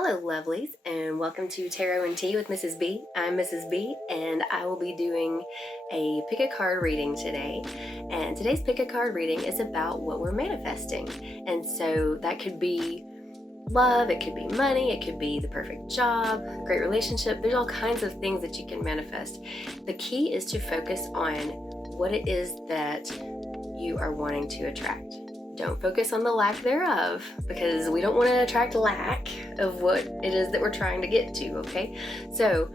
Hello, lovelies, and welcome to Tarot and Tea with Mrs. B. I'm Mrs. B, and I will be doing a pick a card reading today. And today's pick a card reading is about what we're manifesting. And so that could be love, it could be money, it could be the perfect job, great relationship. There's all kinds of things that you can manifest. The key is to focus on what it is that you are wanting to attract. Don't focus on the lack thereof, because we don't want to attract lack of what it is that we're trying to get to, okay? So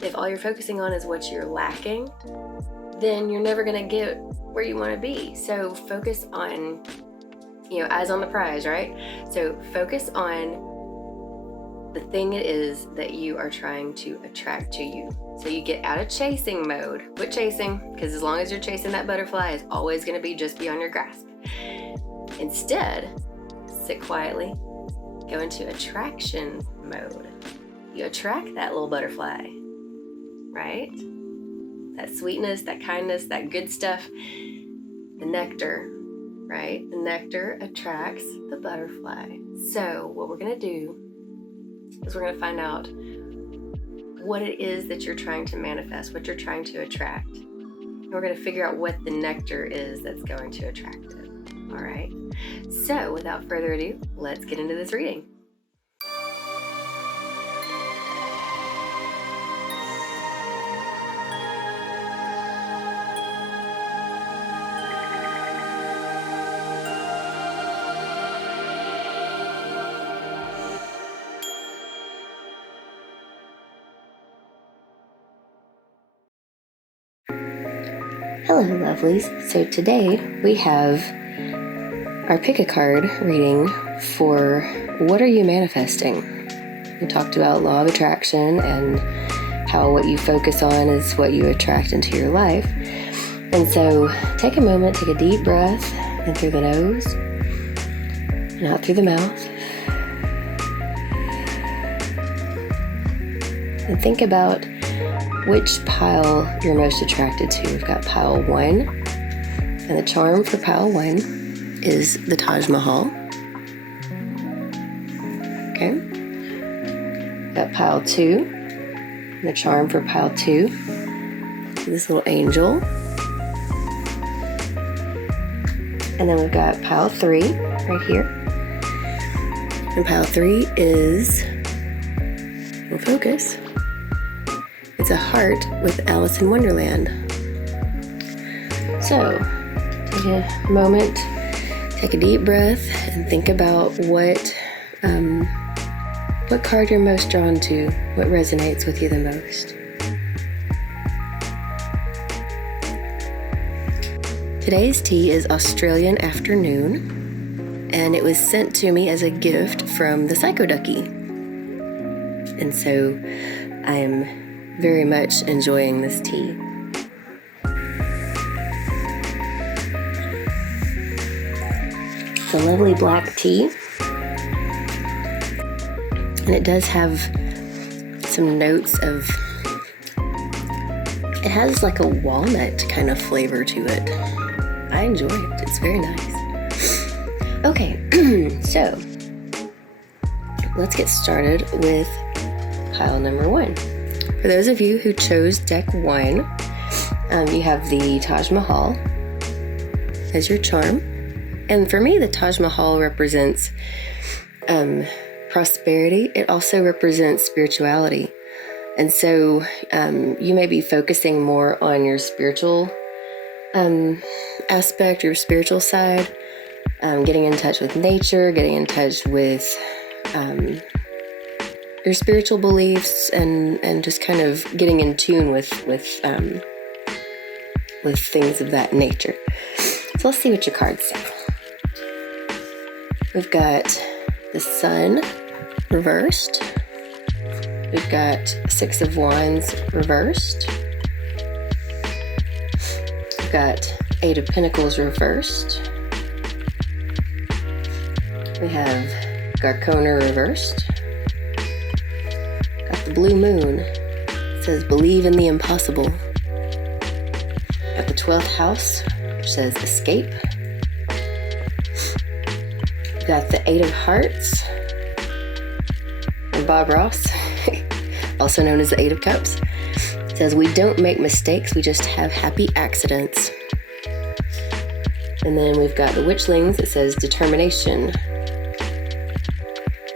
if all you're focusing on is what you're lacking, then you're never going to get where you want to be. So focus on, eyes on the prize, right? So focus on the thing it is that you are trying to attract to you. So you get out of chasing mode. Quit chasing, because as long as you're chasing that butterfly, it's always going to be just beyond your grasp. Instead, sit quietly, go into attraction mode. You attract that little butterfly, right? That sweetness, that kindness, that good stuff, the nectar, right? The nectar attracts the butterfly. So what we're going to do is we're going to find out what it is that you're trying to manifest, what you're trying to attract. And we're going to figure out what the nectar is that's going to attract it. All right, so without further ado, let's get into this reading. Hello, lovelies. So today we have our pick a card reading for what are you manifesting? We talked about law of attraction and how what you focus on is what you attract into your life. And so take a moment, take a deep breath in through the nose and out through the mouth. And think about which pile you're most attracted to. We've got pile 1, and the charm for pile 1 is the Taj Mahal. Okay. Got pile 2. And the charm for pile 2, this little angel. And then we've got pile 3 right here. And pile 3 is, we'll focus, it's a heart with Alice in Wonderland. So, take a moment, take a deep breath, and think about what card you're most drawn to, what resonates with you the most. Today's tea is Australian Afternoon, and it was sent to me as a gift from the Psycho Ducky. And so I'm very much enjoying this tea. It's a lovely black tea, and it does have some notes of, it has like a walnut kind of flavor to it. I enjoy it. It's very nice. Okay, so let's get started with pile number 1. For those of you who chose deck 1, you have the Taj Mahal as your charm. And for me, the Taj Mahal represents prosperity. It also represents spirituality. And so you may be focusing more on your spiritual aspect, your spiritual side, getting in touch with nature, getting in touch with your spiritual beliefs, and just kind of getting in tune with things of that nature. So let's see what your cards say. We've got the Sun reversed. We've got 6 of Wands reversed. We've got 8 of Pentacles reversed. We have Garcona reversed. Got the Blue Moon. It says believe in the impossible. Got the 12th house, which says escape. We've got the 8 of Hearts. Bob Ross, also known as the Eight of Cups. It says, we don't make mistakes, we just have happy accidents. And then we've got the Witchlings. It says determination.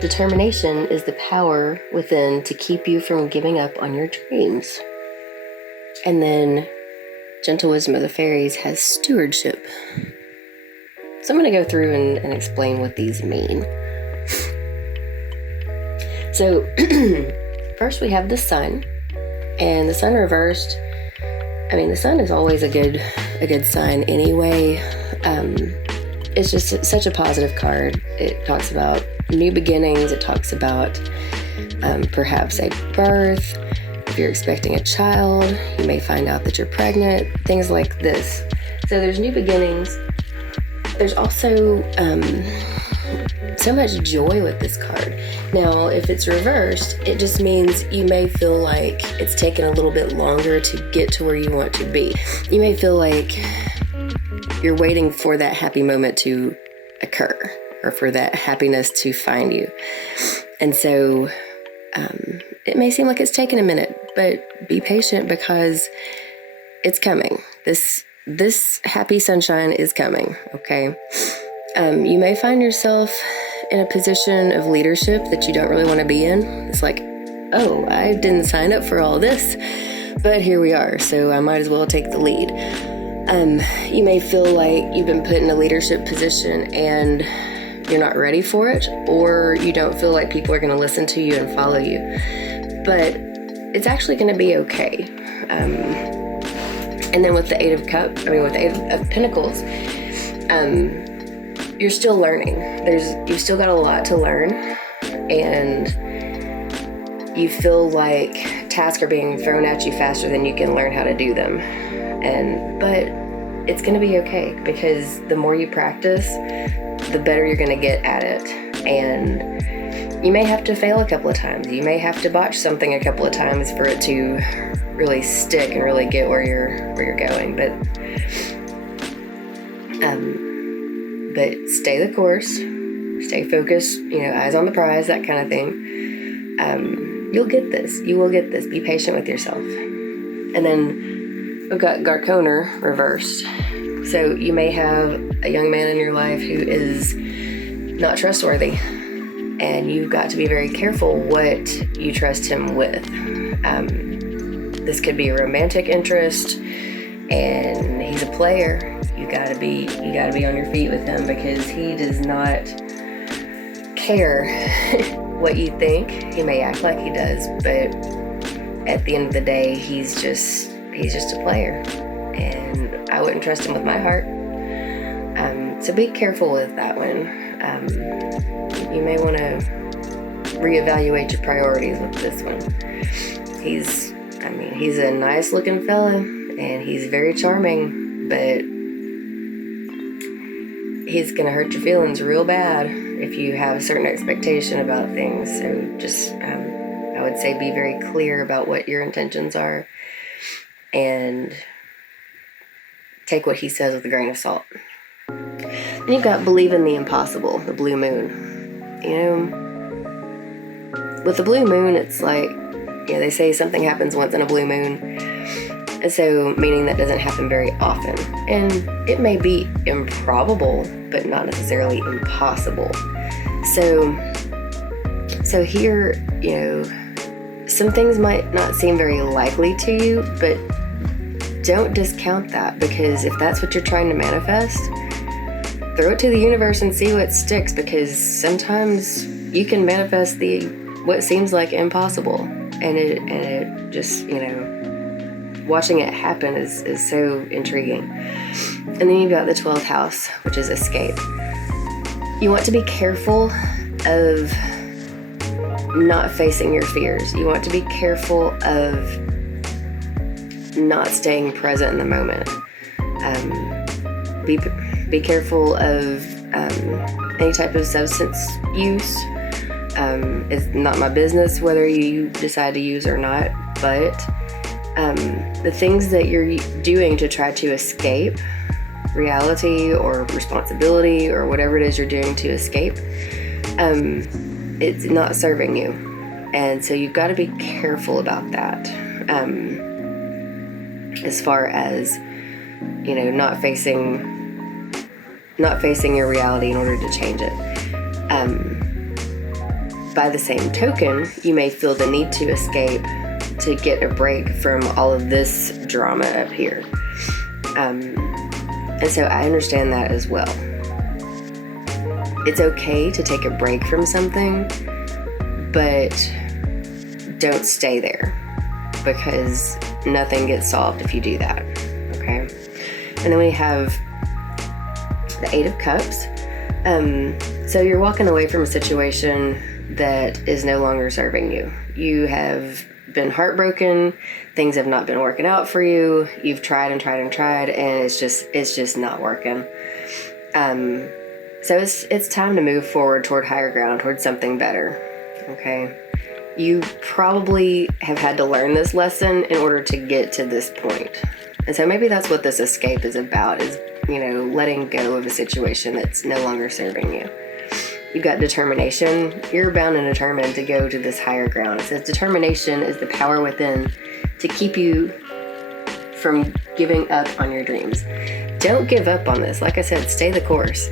Determination is the power within to keep you from giving up on your dreams. And then Gentle Wisdom of the Fairies has stewardship. So I'm going to go through and explain what these mean. So first we have the Sun, and the Sun reversed. I mean, the Sun is always a good sign anyway. It's just such a positive card. It talks about new beginnings. It talks about perhaps a birth. If you're expecting a child, you may find out that you're pregnant, things like this. So there's new beginnings. There's also so much joy with this card. Now, if it's reversed, it just means you may feel like it's taken a little bit longer to get to where you want to be. You may feel like you're waiting for that happy moment to occur, or for that happiness to find you. And so it may seem like it's taken a minute, but be patient because it's coming. This happy sunshine is coming, okay? You may find yourself in a position of leadership that you don't really want to be in. It's like, oh, I didn't sign up for all this, but here we are, so I might as well take the lead. You may feel like you've been put in a leadership position and you're not ready for it, or you don't feel like people are going to listen to you and follow you. But it's actually going to be okay. And then with the with the Eight of Pentacles, you're still learning. You've still got a lot to learn, and you feel like tasks are being thrown at you faster than you can learn how to do them. But it's going to be okay, because the more you practice, the better you're going to get at it. And you may have to fail a couple of times. You may have to botch something a couple of times for it to really stick and really get where you're going. But stay the course, stay focused, eyes on the prize, that kind of thing. You'll get this. You will get this. Be patient with yourself. And then we've got Garconer reversed. So you may have a young man in your life who is not trustworthy, and you've got to be very careful what you trust him with. This could be a romantic interest, and he's a player. You gotta be on your feet with him, because he does not care what you think. He may act like he does, but at the end of the day, he's just a player, and I wouldn't trust him with my heart. So be careful with that one. You may want to reevaluate your priorities with this one. He's a nice looking fella, and he's very charming, but he's gonna hurt your feelings real bad if you have a certain expectation about things. So just, I would say, be very clear about what your intentions are, and take what he says with a grain of salt. Then you've got Believe in the Impossible, the blue moon. With the blue moon, it's like, they say something happens once in a blue moon. And so, meaning that doesn't happen very often. And it may be improbable, but not necessarily impossible. So here, some things might not seem very likely to you, but don't discount that, because if that's what you're trying to manifest, throw it to the universe and see what sticks, because sometimes you can manifest what seems like impossible, and it just, watching it happen is so intriguing. And then you've got the 12th house, which is escape. You want to be careful of not facing your fears. You want to be careful of not staying present in the moment. Be careful of any type of substance use. It's not my business whether you decide to use or not, but the things that you're doing to try to escape reality or responsibility or whatever it is you're doing to escape, it's not serving you. And so you've got to be careful about that. As far as, not facing your reality in order to change it. By the same token, you may feel the need to escape to get a break from all of this drama up here. And so I understand that as well. It's okay to take a break from something, but don't stay there, because nothing gets solved if you do that, okay? And then we have the Eight of Cups. So you're walking away from a situation that is no longer serving you. You have been heartbroken. Things have not been working out for you. You've tried and tried and tried, and it's just not working. So it's time to move forward toward higher ground, toward something better. Okay. You probably have had to learn this lesson in order to get to this point. And so maybe that's what this escape is about, is, letting go of a situation that's no longer serving you. You've got determination. You're bound and determined to go to this higher ground. It says determination is the power within to keep you from giving up on your dreams. Don't give up on this. Like I said, stay the course.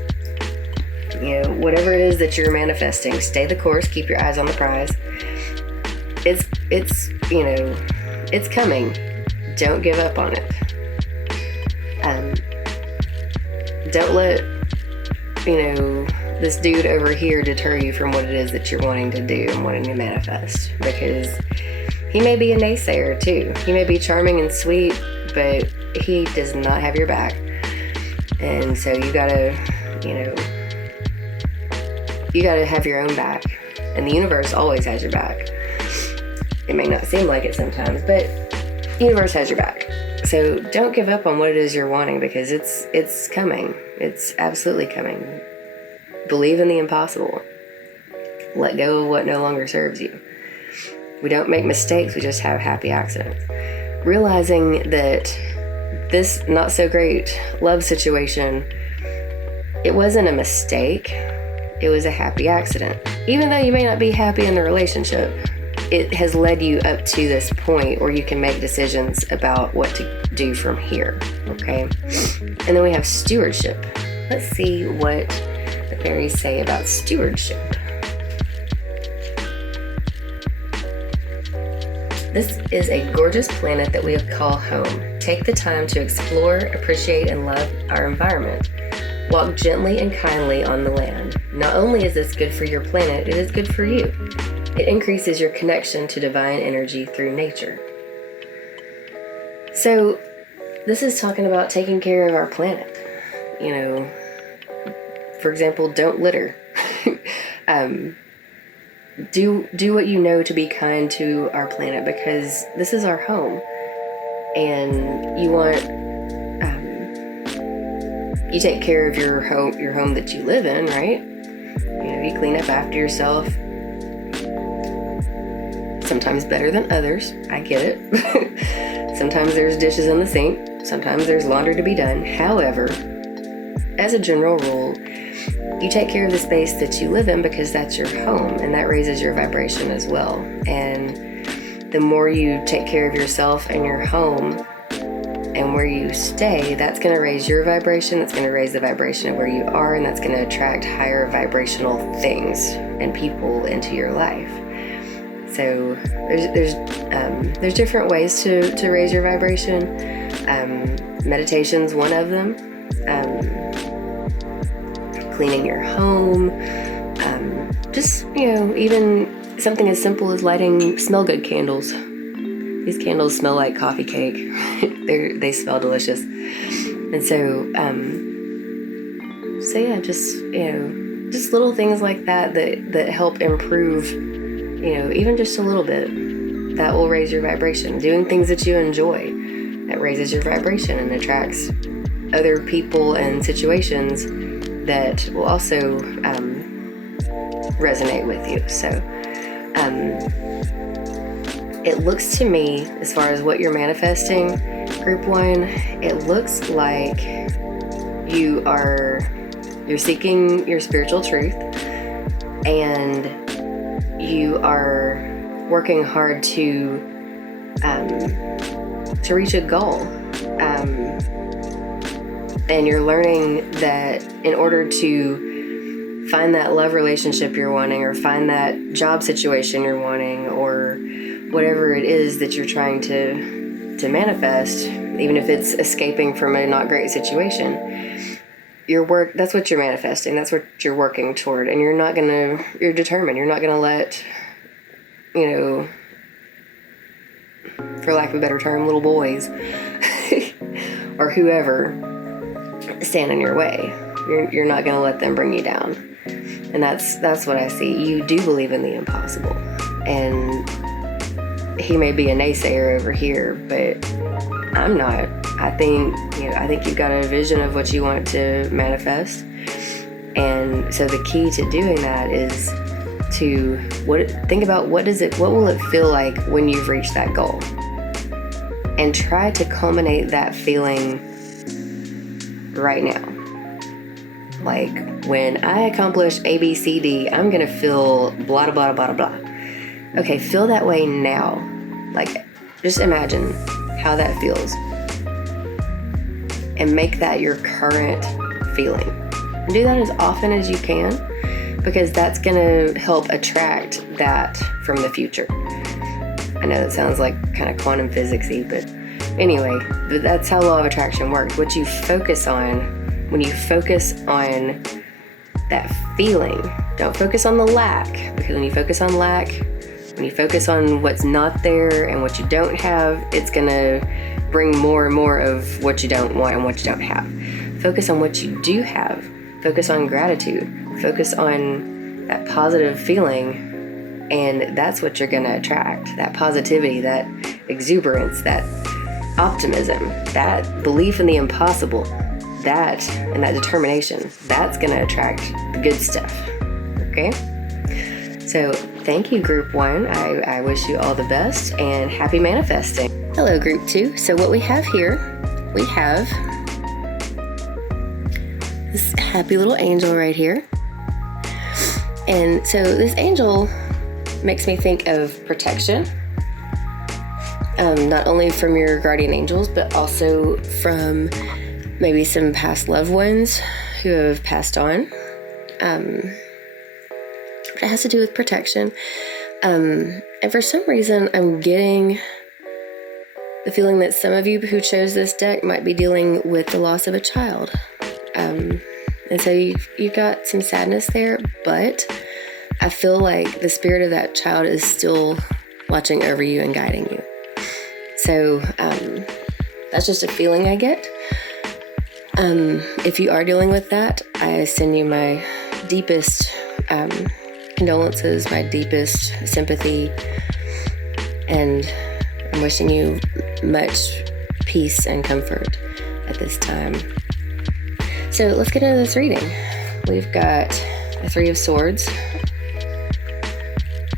Whatever it is that you're manifesting, stay the course. Keep your eyes on the prize. It's coming. Don't give up on it. Don't let, this dude over here deter you from what it is that you're wanting to do and wanting to manifest, because he may be a naysayer too. He may be charming and sweet, but he does not have your back. And so you gotta have your own back, and the universe always has your back. It may not seem like it sometimes, but the universe has your back. So don't give up on what it is you're wanting, because it's coming. It's absolutely coming. Believe in the impossible. Let go of what no longer serves you. We don't make mistakes, we just have happy accidents. Realizing that this not so great love situation, it wasn't a mistake, it was a happy accident. Even though you may not be happy in the relationship, it has led you up to this point where you can make decisions about what to do from here, okay? And then we have stewardship. Let's see what the fairies say about stewardship. This is a gorgeous planet that we call home. Take the time to explore, appreciate, and love our environment. Walk gently and kindly on the land. Not only is this good for your planet, it is good for you. It increases your connection to divine energy through nature. So, this is talking about taking care of our planet. For example, don't litter. Do what you know to be kind to our planet, because this is our home, and you want you take care of your home that you live in, right? You clean up after yourself. Sometimes better than others. I get it. Sometimes there's dishes in the sink. Sometimes there's laundry to be done. However, as a general rule, you take care of the space that you live in because that's your home, and that raises your vibration as well. And the more you take care of yourself and your home and where you stay, that's going to raise your vibration. That's going to raise the vibration of where you are, and that's going to attract higher vibrational things and people into your life. So there's different ways to raise your vibration. Meditation's one of them. Cleaning your home. Just even something as simple as lighting smell good candles. These candles smell like coffee cake. They smell delicious. And so yeah, just little things like that help improve. Even just a little bit, that will raise your vibration. Doing things that you enjoy, that raises your vibration and attracts other people and situations that will also resonate with you. So it looks to me, as far as what you're manifesting, group 1, it looks like you're seeking your spiritual truth, and you are working hard to reach a goal. And you're learning that in order to find that love relationship you're wanting, or find that job situation you're wanting, or whatever it is that you're trying to manifest, even if it's escaping from a not great situation, that's what you're manifesting. That's what you're working toward. And you're determined. You're not going to let, for lack of a better term, little boys or whoever stand in your way. You're not going to let them bring you down. And that's what I see. You do believe in the impossible. And he may be a naysayer over here, but I'm not. I think you've got a vision of what you want to manifest. And so the key to doing that is to think about what will it feel like when you've reached that goal, and try to culminate that feeling right now. Like, when I accomplish A, B, C, D, I'm gonna feel blah, blah, blah, blah, blah. Okay, feel that way now. Like, just imagine how that feels, and make that your current feeling. And do that as often as you can, because that's gonna help attract that from the future. I know that sounds like kind of quantum physics-y, but anyway, that's how law of attraction works. What you focus on, when you focus on that feeling, don't focus on the lack, because when you focus on lack, when you focus on what's not there and what you don't have, it's gonna bring more and more of what you don't want and what you don't have. Focus on what you do have. Focus on gratitude. Focus on that positive feeling, and that's what you're gonna attract. That positivity, that exuberance, that optimism, that belief in the impossible, that and that determination, that's gonna attract the good stuff. Okay? So thank you, Group 1. I wish you all the best and happy manifesting. Hello, Group 2. So what we have here, we have this happy little angel right here. And so this angel makes me think of protection, not only from your guardian angels, but also from maybe some past loved ones who have passed on. It has to do with protection. And for some reason, I'm getting the feeling that some of you who chose this deck might be dealing with the loss of a child. And so you've got some sadness there, but I feel like the spirit of that child is still watching over you and guiding you. So that's just a feeling I get. If you are dealing with that, I send you my deepest condolences, my deepest sympathy, and I'm wishing you much peace and comfort at this time. So let's get into this reading. We've got a 3 of Swords.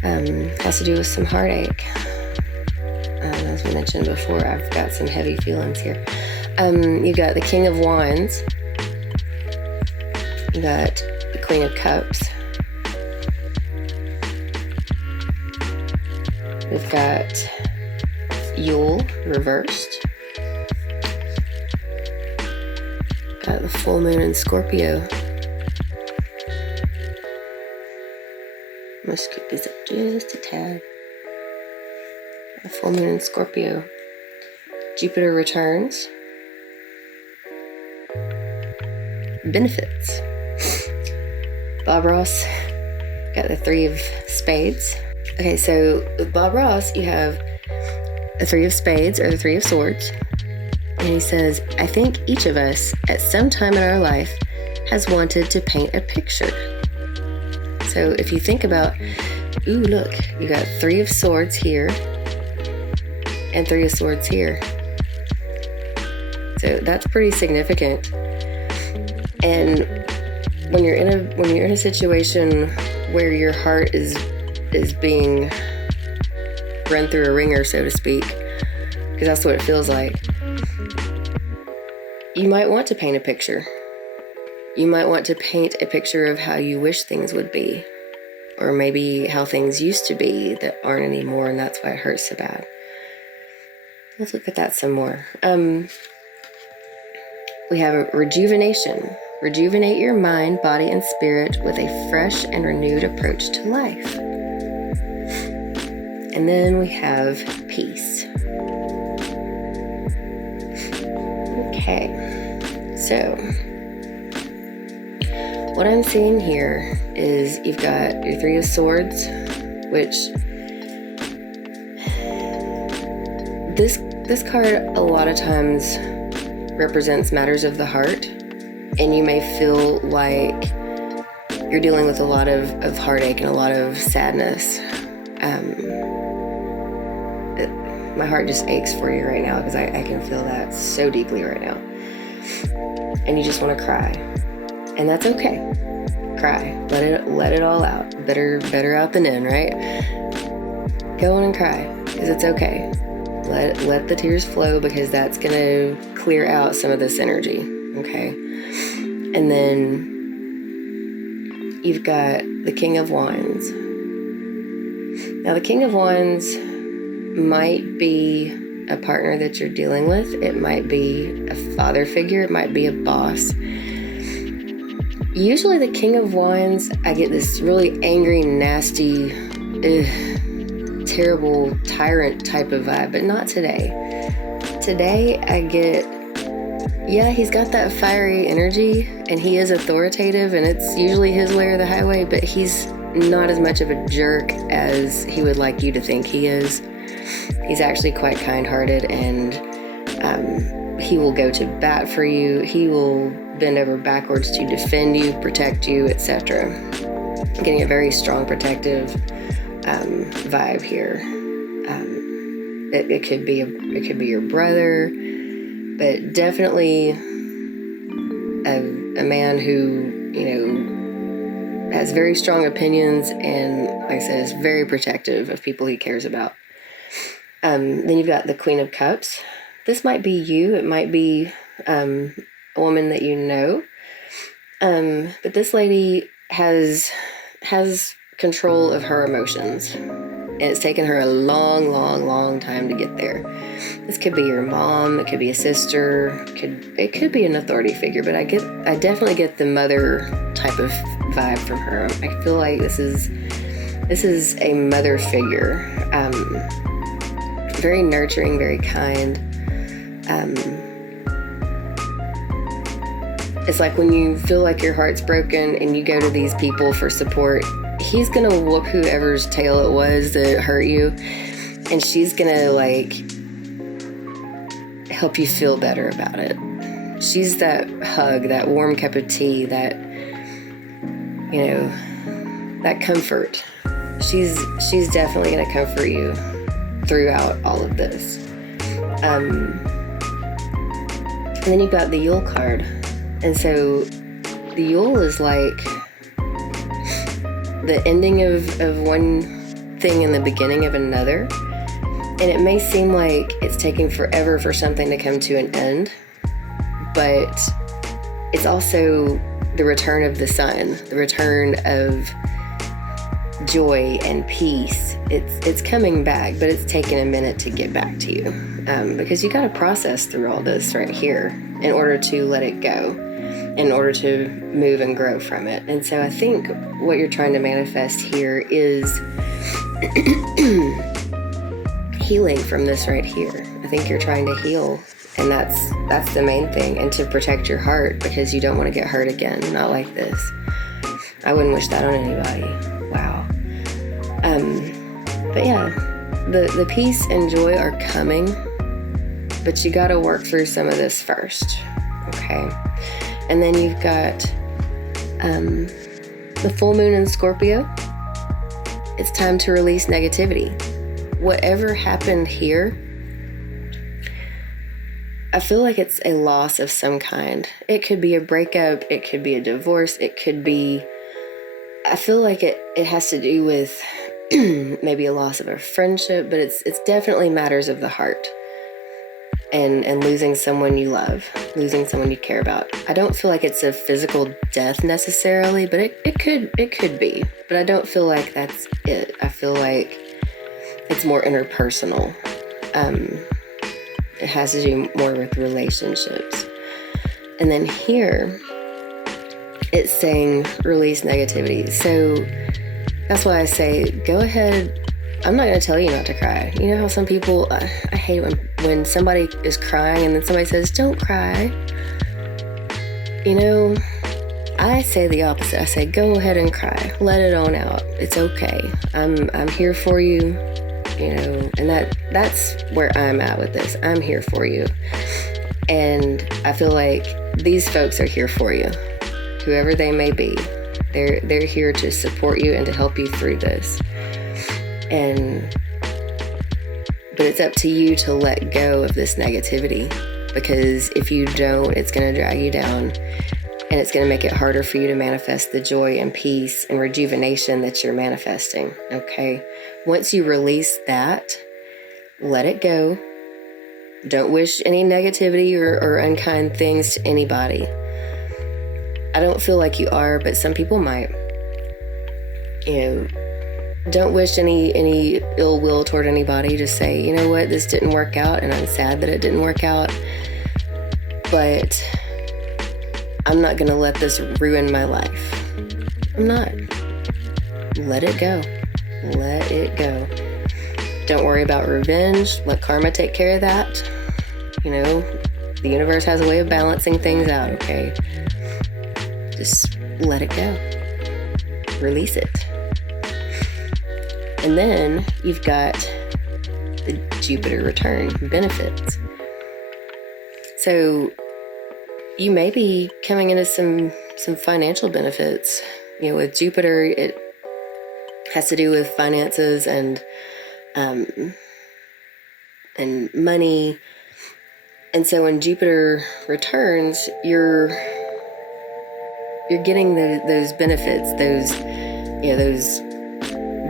Has to do with some heartache. As we mentioned before, I've got some heavy feelings here. You've got the King of Wands. You got the Queen of Cups. We've got Yule reversed. Got the full moon in Scorpio. I'm gonna scoop these up just a tad. A full moon in Scorpio. Jupiter returns. Benefits. Bob Ross got the 3 of Spades. Okay, so with Bob Ross, you have the 3 of Spades, or the 3 of Swords. And he says, I think each of us at some time in our life has wanted to paint a picture. So if you think about, ooh, look, you got 3 of Swords here and 3 of Swords here. So that's pretty significant. And when you're in a situation where your heart is being run through a ringer, so to speak, because that's what it feels like, you might want to paint a picture. You might want to paint a picture of how you wish things would be. or maybe how things used to be that aren't anymore, and that's why it hurts so bad. Let's look at that some more. We have a rejuvenation. Rejuvenate your mind, body, and spirit with a fresh and renewed approach to life. And then we have peace. Okay, so what I'm seeing here is you've got your Three of Swords, which this card a lot of times represents matters of the heart, and you may feel like you're dealing with a lot of heartache and a lot of sadness. My heart just aches for you right now because I can feel that so deeply right now. And you just want to cry. And that's okay. Cry. Let it all out. Better out than in, right? Go on and cry because it's okay. Let the tears flow because that's going to clear out some of this energy, okay? And then you've got the King of Wands. Now, the King of Wands might be a partner that you're dealing with. It might be a father figure. It might be a boss. Usually the King of Wands, I get this really angry, nasty, terrible tyrant type of vibe, but not today. Today I get, yeah, he's got that fiery energy and he is authoritative and it's usually his way or the highway, but he's not as much of a jerk as he would like you to think he is. He's actually quite kind-hearted, and he will go to bat for you. He will bend over backwards to defend you, protect you, etc. Getting a very strong protective vibe here. It could be your brother, but definitely a man who, has very strong opinions and, like I said, is very protective of people he cares about. Then you've got the Queen of Cups. This might be you. It might be a woman that you know. But this lady has control of her emotions. And it's taken her a long, long, long time to get there. This could be your mom. It could be a sister. It could be an authority figure. But I definitely get the mother type of vibe from her. I feel like this is a mother figure. Very nurturing, very kind. It's like when you feel like your heart's broken and you go to these people for support, he's gonna whoop whoever's tail it was that hurt you, and she's gonna help you feel better about it. She's that hug, that warm cup of tea, that that comfort. She's definitely gonna comfort you throughout all of this. And then you've got the Yule card. And so the Yule is like the ending of one thing and the beginning of another. And it may seem like it's taking forever for something to come to an end, but it's also the return of the sun, the return of joy and peace. It's coming back, but it's taken a minute to get back to you, because you got to process through all this right here in order to let it go, in order to move and grow from it. And so I think what you're trying to manifest here is healing from this right here. I think you're trying to heal, and that's the main thing, and to protect your heart, because you don't want to get hurt again. Not like this. I wouldn't wish that on anybody. Wow. But yeah, the peace and joy are coming, but you got to work through some of this first. Okay. And then you've got the full moon in Scorpio. It's time to release negativity. Whatever happened here, I feel like it's a loss of some kind. It could be a breakup. It could be a divorce. It could be, I feel like it has to do with maybe a loss of a friendship, but it's definitely matters of the heart. and losing someone you love, losing someone you care about. I don't feel like it's a physical death necessarily, but it could be. But I don't feel like that's it. I feel like it's more interpersonal. It has to do more with relationships. And then here, it's saying release negativity. So that's why I say, go ahead. I'm not going to tell you not to cry. You know how some people, I hate when somebody is crying and then somebody says, don't cry. You know, I say the opposite. I say, go ahead and cry. Let it on out. It's okay. I'm here for you. You know, and that's where I'm at with this. I'm here for you. And I feel like these folks are here for you. Whoever they may be. They're here to support you and to help you through this. But it's up to you to let go of this negativity, because if you don't, it's going to drag you down, and it's going to make it harder for you to manifest the joy and peace and rejuvenation that you're manifesting. Okay. Once you release that, let it go. Don't wish any negativity or unkind things to anybody. I don't feel like you are, but some people might. You know, don't wish any ill will toward anybody. Just say, you know what, this didn't work out, and I'm sad that it didn't work out, but I'm not going to let this ruin my life. I'm not. Let it go. Let it go. Don't worry about revenge. Let karma take care of that. You know, the universe has a way of balancing things out, okay? Just let it go. Release it. And then you've got the Jupiter return benefits. So you may be coming into some financial benefits. You know, with Jupiter, it has to do with finances and money. And so when Jupiter returns, you're getting those benefits, those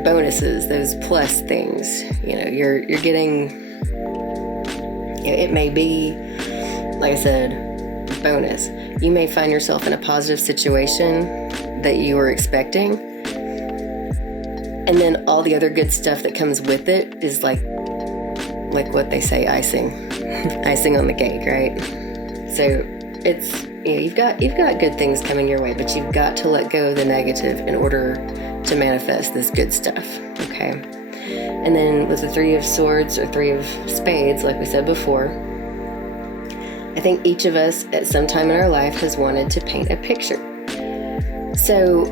bonuses, those plus things. You know, you're getting, it may be, like I said, bonus. You may find yourself in a positive situation that you were expecting, and then all the other good stuff that comes with it is like what they say, icing on the cake, right? So it's, you've got good things coming your way, but you've got to let go of the negative in order to manifest this good stuff, okay? And then with the Three of Swords or Three of Spades, like we said before, I think each of us at some time in our life has wanted to paint a picture. So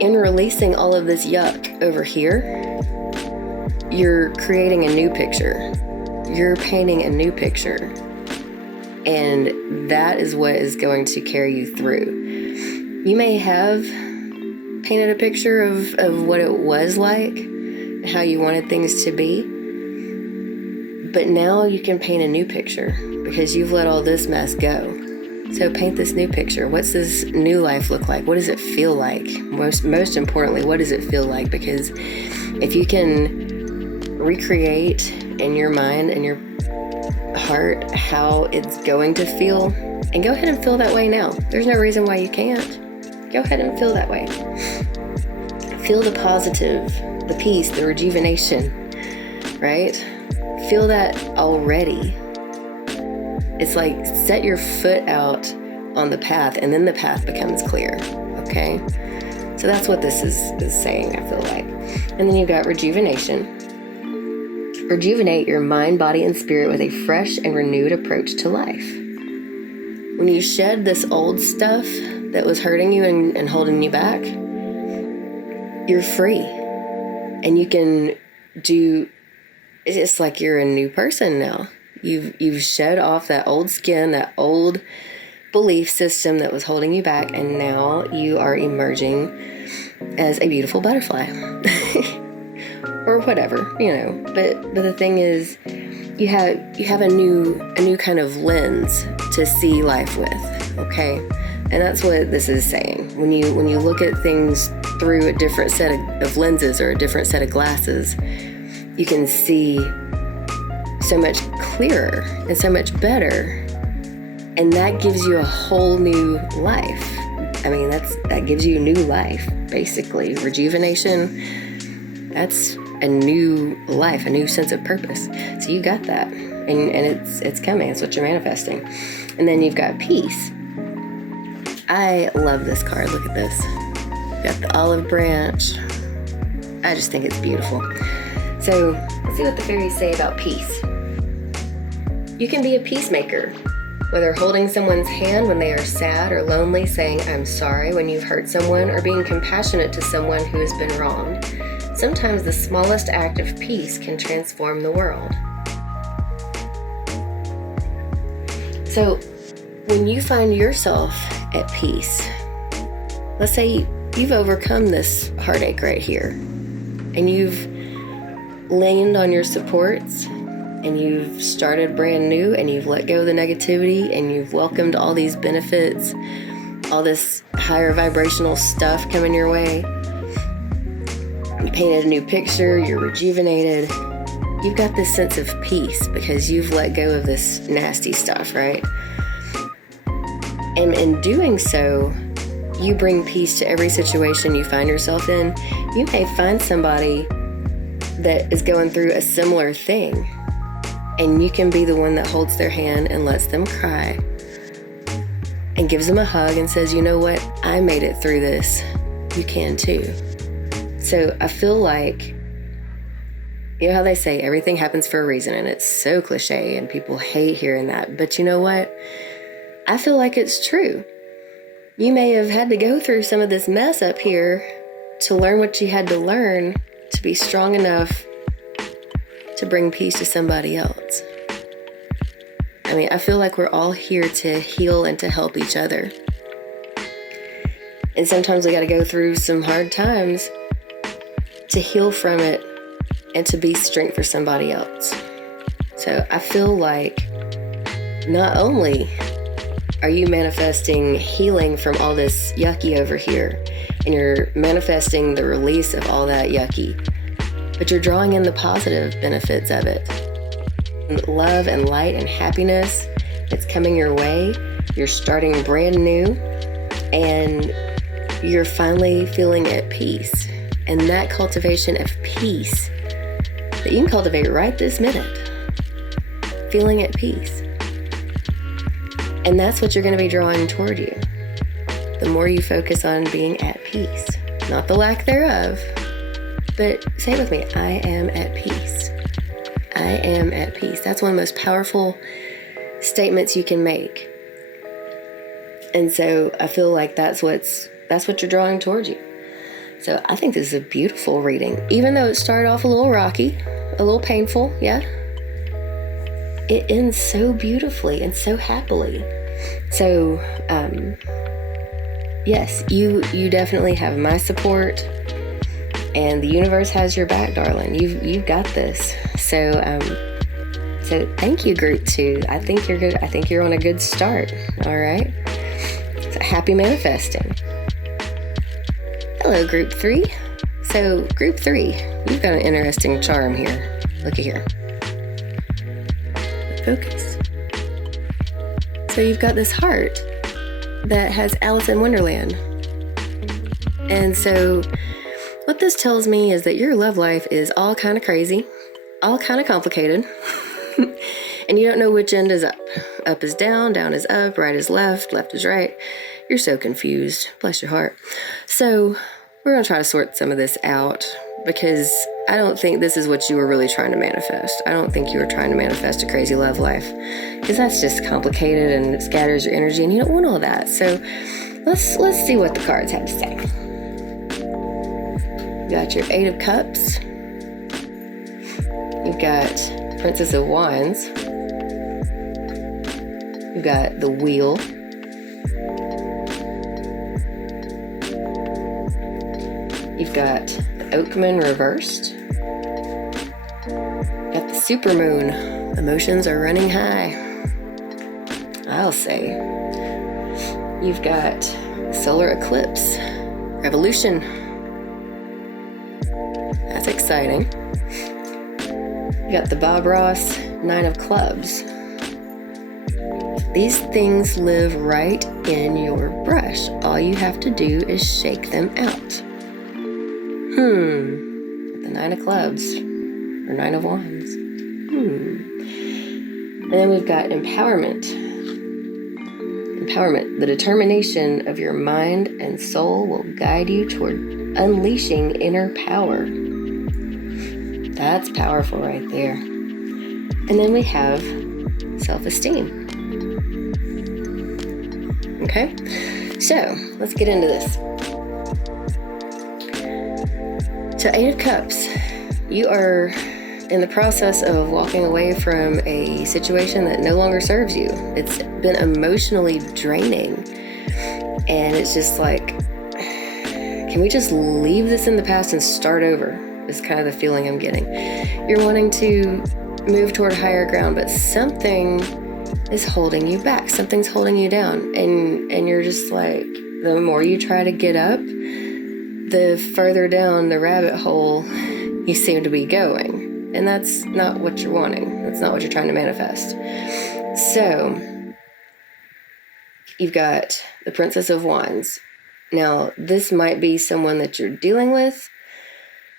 in releasing all of this yuck over here, you're creating a new picture. You're painting a new picture. And that is what is going to carry you through. You may have painted a picture of what it was like, how you wanted things to be, but now you can paint a new picture because you've let all this mess go. So paint this new picture. What's this new life look like? What does it feel like? Most importantly, what does it feel like? Because if you can recreate in your mind and your heart how it's going to feel, and go ahead and feel that way now. There's no reason why you can't. Go ahead and feel that way. Feel the positive, the peace, the rejuvenation, right? Feel that already. It's like set your foot out on the path, and then the path becomes clear, okay? So that's what this is saying, I feel like. And then you've got rejuvenation. Rejuvenate your mind, body, and spirit with a fresh and renewed approach to life. When you shed this old stuff that was hurting you and holding you back, you're free. And you can it's like you're a new person now. You've shed off that old skin, that old belief system that was holding you back, and now you are emerging as a beautiful butterfly. Or whatever, you know. But the thing is, you have a new kind of lens to see life with, okay? And that's what this is saying. When you look at things through a different set of lenses or a different set of glasses, you can see so much clearer and so much better. And that gives you a whole new life. I mean, that gives you a new life, basically. Rejuvenation, that's a new life, a new sense of purpose. So you got that, and it's coming. It's what you're manifesting. And then you've got peace. I love this card. Look at this. You've got the olive branch. I just think it's beautiful. So let's see what the fairies say about peace. You can be a peacemaker, whether holding someone's hand when they are sad or lonely, saying I'm sorry when you've hurt someone, or being compassionate to someone who has been wronged. Sometimes the smallest act of peace can transform the world. So when you find yourself at peace, let's say you've overcome this heartache right here, and you've leaned on your supports, and you've started brand new, and you've let go of the negativity, and you've welcomed all these benefits, all this higher vibrational stuff coming your way. You painted a new picture, you're rejuvenated. You've got this sense of peace because you've let go of this nasty stuff, right? And in doing so, you bring peace to every situation you find yourself in. You may find somebody that is going through a similar thing, and you can be the one that holds their hand and lets them cry and gives them a hug and says, you know what, I made it through this. You can too. So I feel like, you know how they say everything happens for a reason, and it's so cliche and people hate hearing that, but you know what? I feel like it's true. You may have had to go through some of this mess up here to learn what you had to learn to be strong enough to bring peace to somebody else. I mean, I feel like we're all here to heal and to help each other. And sometimes we got to go through some hard times to heal from it and to be strength for somebody else. So I feel like not only are you manifesting healing from all this yucky over here, and you're manifesting the release of all that yucky, but you're drawing in the positive benefits of it. Love and light and happiness that's coming your way. You're starting brand new, and you're finally feeling at peace. And that cultivation of peace that you can cultivate right this minute, feeling at peace. And that's what you're going to be drawing toward you. The more you focus on being at peace, not the lack thereof, but say it with me, I am at peace. I am at peace. That's one of the most powerful statements you can make. And so I feel like that's what you're drawing towards you. So I think this is a beautiful reading. Even though it started off a little rocky, a little painful, yeah, it ends so beautifully and so happily. So, yes, you definitely have my support, and the universe has your back, darling. You've got this. So thank you, group 2. I think you're good. I think you're on a good start. All right. So happy manifesting. Hello, group 3. So group 3, you've got an interesting charm here. Looky here. Focus. So you've got this heart that has Alice in Wonderland. And so what this tells me is that your love life is all kind of crazy, all kind of complicated, and you don't know which end is up. Up is down, down is up, right is left, left is right. You're so confused. Bless your heart. So we're going to try to sort some of this out, because I don't think this is what you were really trying to manifest. I don't think you were trying to manifest a crazy love life, because that's just complicated and it scatters your energy, and you don't want all that. So let's see what the cards have to say. You got your 8 of Cups. You've got Princess of Wands. You've got the Wheel. You've got the Oakman reversed. You've got the Supermoon. Emotions are running high, I'll say. You've got Solar Eclipse. Revolution. That's exciting. You got the Bob Ross Nine of Clubs. These things live right in your brush. All you have to do is shake them out. The Nine of Clubs, or Nine of Wands. And then we've got empowerment. Empowerment. The determination of your mind and soul will guide you toward unleashing inner power. That's powerful right there. And then we have self-esteem. Okay, so let's get into this. So 8 of Cups, you are in the process of walking away from a situation that no longer serves you. It's been emotionally draining, and it's just like, can we just leave this in the past and start over? Is kind of the feeling I'm getting. You're wanting to move toward higher ground, but something is holding you back. Something's holding you down, and you're just like, the more you try to get up, the further down the rabbit hole you seem to be going. And that's not what you're wanting. That's not what you're trying to manifest. So, you've got the Princess of Wands. Now, this might be someone that you're dealing with.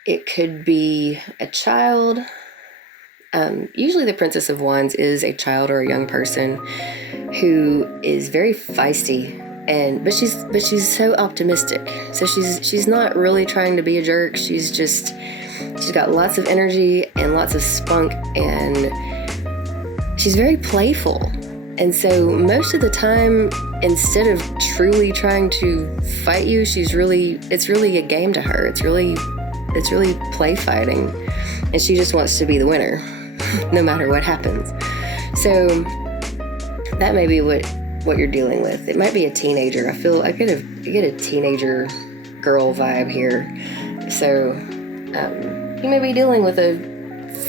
It could be a child. Usually the Princess of Wands is a child or a young person who is very feisty, but she's so optimistic. So she's not really trying to be a jerk. She's got lots of energy and lots of spunk, and she's very playful. And so most of the time, instead of truly trying to fight you, it's really a game to her. It's really play fighting, and she just wants to be the winner, no matter what happens. So that may be what you're dealing with. It might be a teenager. I get a teenager girl vibe here. So you may be dealing with a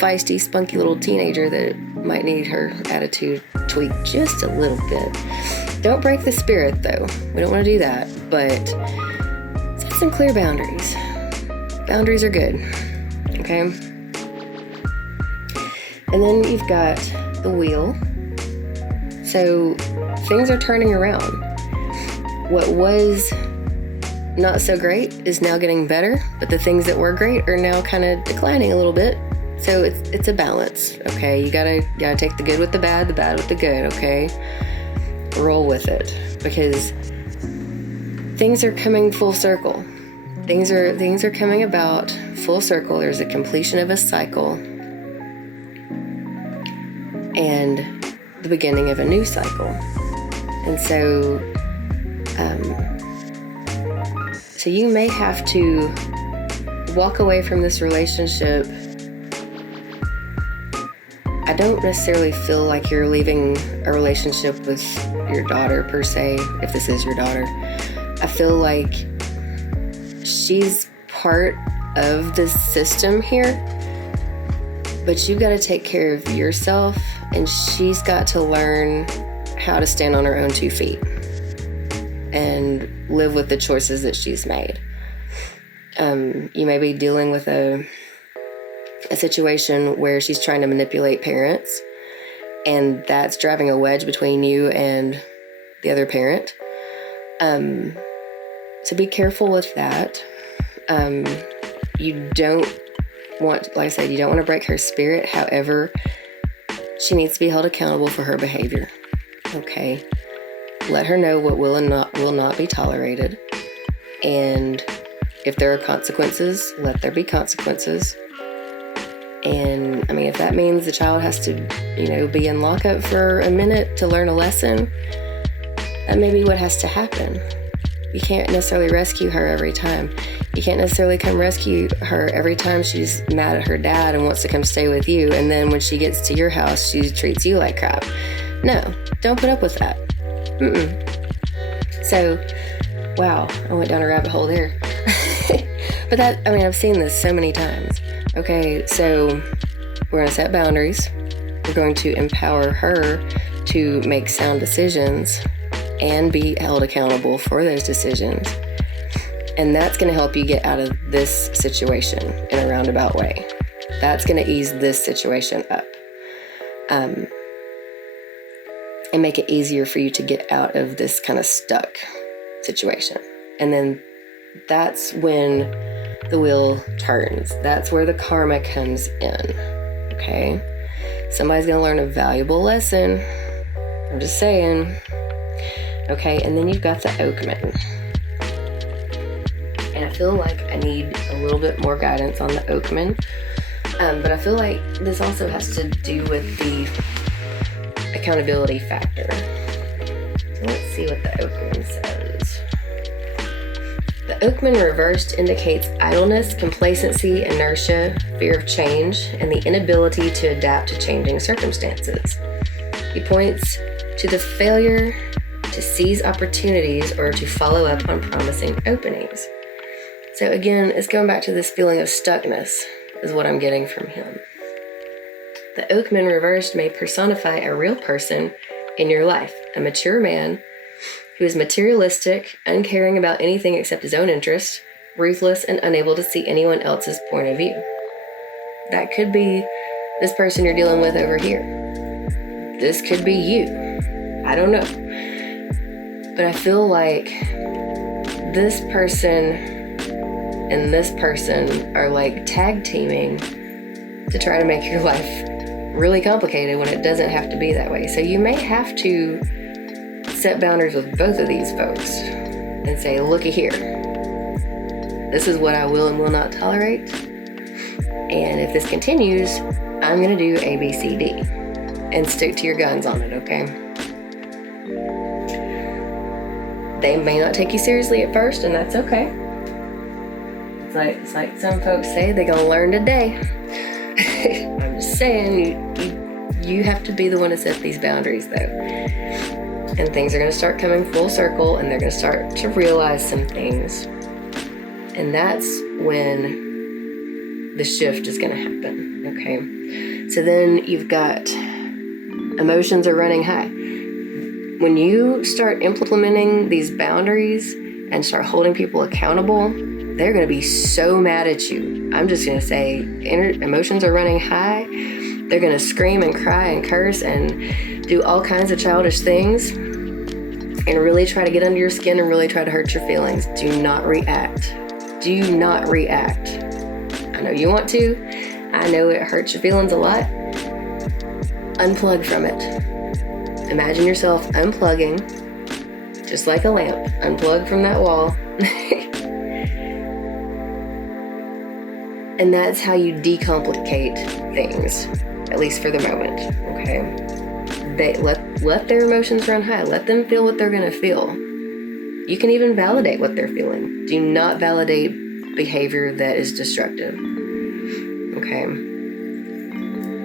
feisty, spunky little teenager that might need her attitude tweaked just a little bit. Don't break the spirit, though. We don't want to do that, but set some clear boundaries. Boundaries are good, okay? And then you've got the Wheel. So things are turning around. What was not so great is now getting better, but the things that were great are now kind of declining a little bit. So it's a balance, okay? You gotta take the good with the bad with the good, okay? Roll with it, because things are coming full circle. Things are coming about full circle. There's a completion of a cycle and the beginning of a new cycle. And so you may have to walk away from this relationship. I don't necessarily feel like you're leaving a relationship with your daughter per se, if this is your daughter. I feel like she's part of the system here, but you've got to take care of yourself, and she's got to learn how to stand on her own 2 feet and live with the choices that she's made. You may be dealing with a situation where she's trying to manipulate parents, and that's driving a wedge between you and the other parent. So be careful with that. You don't want, like I said, you don't want to break her spirit. However, she needs to be held accountable for her behavior. Okay? Let her know what will not be tolerated. And if there are consequences, let there be consequences. And I mean, if that means the child has to, be in lockup for a minute to learn a lesson, that may be what has to happen. You can't necessarily rescue her every time. You can't necessarily come rescue her every time she's mad at her dad and wants to come stay with you. And then when she gets to your house, she treats you like crap. No, don't put up with that. So, wow, I went down a rabbit hole there. But I've seen this so many times. Okay, so we're going to set boundaries. We're going to empower her to make sound decisions and be held accountable for those decisions. And that's going to help you get out of this situation in a roundabout way. That's going to ease this situation up. and make it easier for you to get out of this kind of stuck situation. And then that's when the wheel turns. That's where the karma comes in. Okay? Somebody's going to learn a valuable lesson. I'm just saying. Okay, and then you've got the Oakman. And I feel like I need a little bit more guidance on the Oakman. But I feel like this also has to do with the accountability factor. So let's see what the Oakman says. The Oakman reversed indicates idleness, complacency, inertia, fear of change, and the inability to adapt to changing circumstances. He points to the failure to seize opportunities or to follow up on promising openings. So again, it's going back to this feeling of stuckness is what I'm getting from him. The Oakman reversed may personify a real person in your life, a mature man who is materialistic, uncaring about anything except his own interests, ruthless, and unable to see anyone else's point of view. That could be this person you're dealing with over here. This could be you. I don't know. But I feel like this person and this person are like tag teaming to try to make your life really complicated when it doesn't have to be that way. So you may have to set boundaries with both of these folks and say, looky here, this is what I will and will not tolerate. And if this continues, I'm going to do A, B, C, D. And stick to your guns on it, okay? They may not take you seriously at first, and that's okay. It's like some folks say, they're gonna learn today. I'm just saying, you have to be the one to set these boundaries, though. And things are gonna start coming full circle, and they're gonna start to realize some things. And that's when the shift is gonna happen, okay? So then you've got emotions are running high. When you start implementing these boundaries and start holding people accountable, they're going to be so mad at you. I'm just going to say emotions are running high. They're going to scream and cry and curse and do all kinds of childish things and really try to get under your skin and really try to hurt your feelings. Do not react. Do not react. I know you want to. I know it hurts your feelings a lot. Unplug from it. Imagine yourself unplugging, just like a lamp. Unplug from that wall. And that's how you decomplicate things, at least for the moment, okay? They let their emotions run high. Let them feel what they're going to feel. You can even validate what they're feeling. Do not validate behavior that is destructive, okay?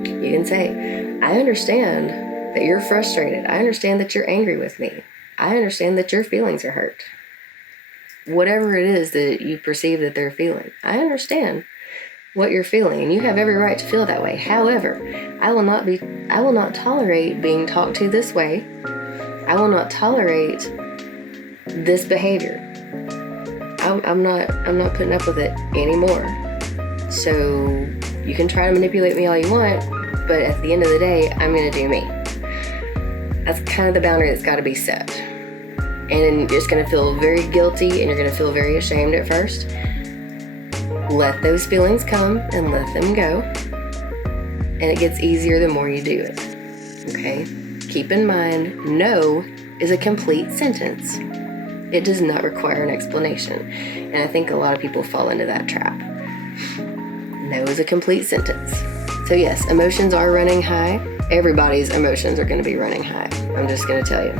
You can say, I understand that you're frustrated. I understand that you're angry with me. I understand that your feelings are hurt. Whatever it is that you perceive that they're feeling, I understand what you're feeling, and you have every right to feel that way. However, I will not tolerate being talked to this way. I will not tolerate this behavior. I'm not putting up with it anymore. So you can try to manipulate me all you want, but at the end of the day, I'm gonna do me. That's kind of the boundary that's got to be set. And you're just going to feel very guilty and you're going to feel very ashamed at first. Let those feelings come and let them go. And it gets easier the more you do it. Okay? Keep in mind, no is a complete sentence. It does not require an explanation. And I think a lot of people fall into that trap. No is a complete sentence. So yes, emotions are running high. Everybody's emotions are going to be running high. I'm just going to tell you.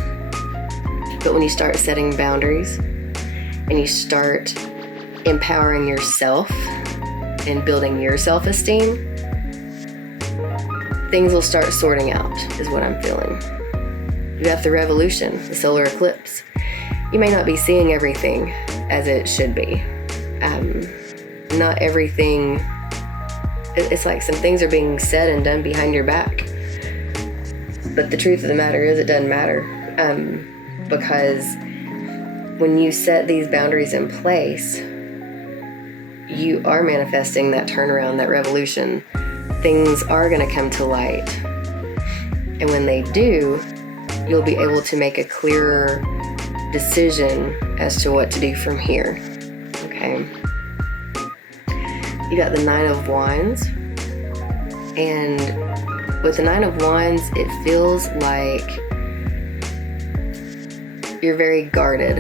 But when you start setting boundaries and you start empowering yourself and building your self-esteem, things will start sorting out, is what I'm feeling. You have the revolution, the solar eclipse. You may not be seeing everything as it should be. Not everything, it's like some things are being said and done behind your back. But the truth of the matter is it doesn't matter. Because when you set these boundaries in place, you are manifesting that turnaround, that revolution. Things are going to come to light. And when they do, you'll be able to make a clearer decision as to what to do from here. Okay. You got the Nine of Wands. And with the Nine of Wands, it feels like you're very guarded.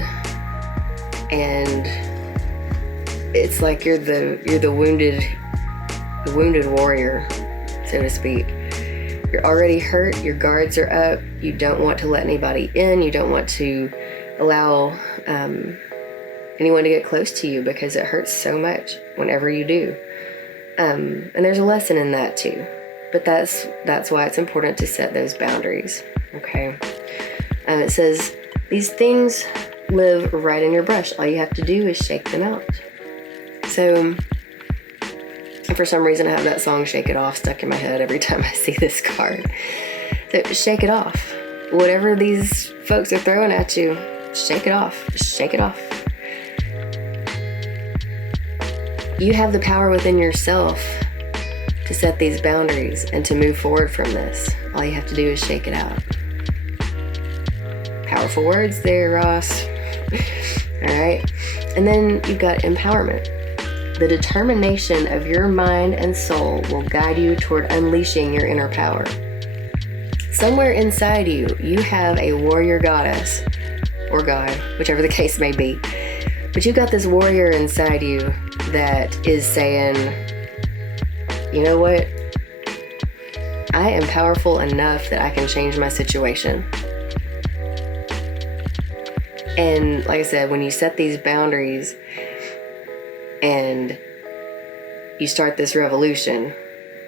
And it's like you're the wounded warrior, so to speak. You're already hurt, your guards are up, you don't want to let anybody in, you don't want to allow anyone to get close to you because it hurts so much whenever you do. And there's a lesson in that too. But that's why it's important to set those boundaries, okay? It says, these things live right in your brush. All you have to do is shake them out. So, for some reason, I have that song Shake It Off stuck in my head every time I see this card. So, shake it off. Whatever these folks are throwing at you, shake it off. Shake it off. You have the power within yourself to set these boundaries and to move forward from this. All you have to do is shake it out. Powerful words there, Ross. All right. And then you've got empowerment. The determination of your mind and soul will guide you toward unleashing your inner power. Somewhere inside you, you have a warrior goddess, or god, whichever the case may be. But you've got this warrior inside you that is saying, you know what? I am powerful enough that I can change my situation. And like I said, when you set these boundaries and you start this revolution,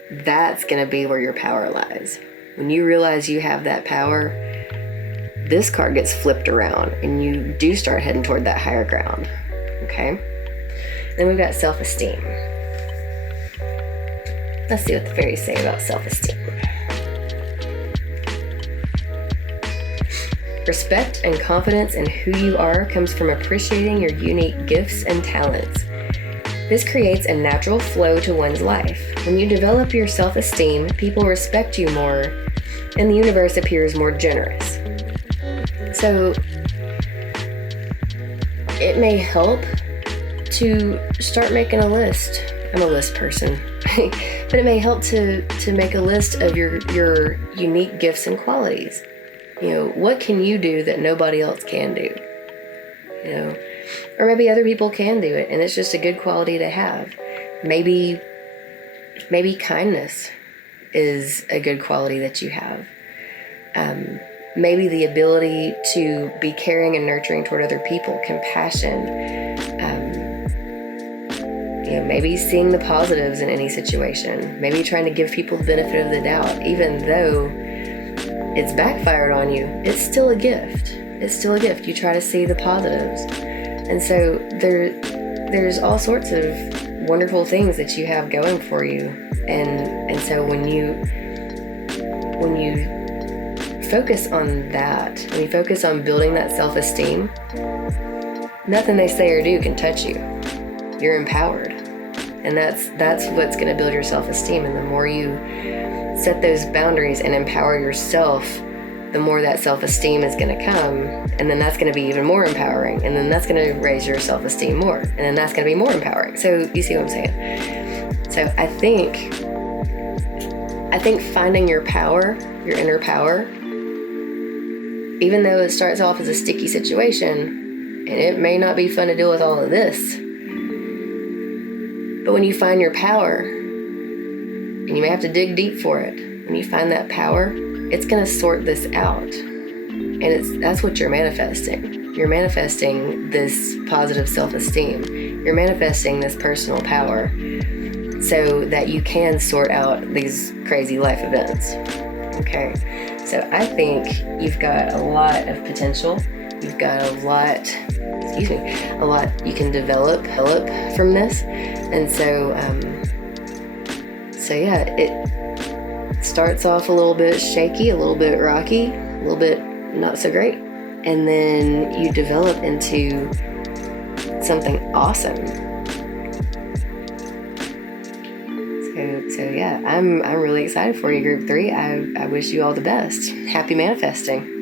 that's going to be where your power lies. When you realize you have that power, this card gets flipped around and you do start heading toward that higher ground. Okay? Then we've got self-esteem. Let's see what the fairies say about self-esteem. Respect and confidence in who you are comes from appreciating your unique gifts and talents. This creates a natural flow to one's life. When you develop your self-esteem, people respect you more, and the universe appears more generous. So, it may help to start making a list. I'm a list person. But it may help to make a list of your unique gifts and qualities. You know, what can you do that nobody else can do? You know, or maybe other people can do it, and it's just a good quality to have. Maybe kindness is a good quality that you have. Maybe the ability to be caring and nurturing toward other people, compassion. You know, maybe seeing the positives in any situation. Maybe trying to give people the benefit of the doubt, even though it's backfired on you. It's still a gift. It's still a gift. You try to see the positives. And so there's all sorts of wonderful things that you have going for you. And so when you focus on that, when you focus on building that self-esteem, nothing they say or do can touch you. You're empowered. And that's what's going to build your self-esteem. And the more you set those boundaries and empower yourself, the more that self-esteem is going to come, and then that's going to be even more empowering, and then that's going to raise your self-esteem more, and then that's going to be more empowering. So you see what I'm saying? So I think finding your power, your inner power, even though it starts off as a sticky situation, and it may not be fun to deal with all of this, but when you find your power, and you may have to dig deep for it, when you find that power, it's going to sort this out. And that's what you're manifesting. You're manifesting this positive self-esteem. You're manifesting this personal power so that you can sort out these crazy life events. Okay? So I think you've got a lot of potential. You've got a lot you can develop from this. And so yeah, it starts off a little bit shaky, a little bit rocky, a little bit not so great, and then you develop into something awesome. So yeah, yeah, I'm really excited for you, Group 3. I wish you all the best. Happy manifesting.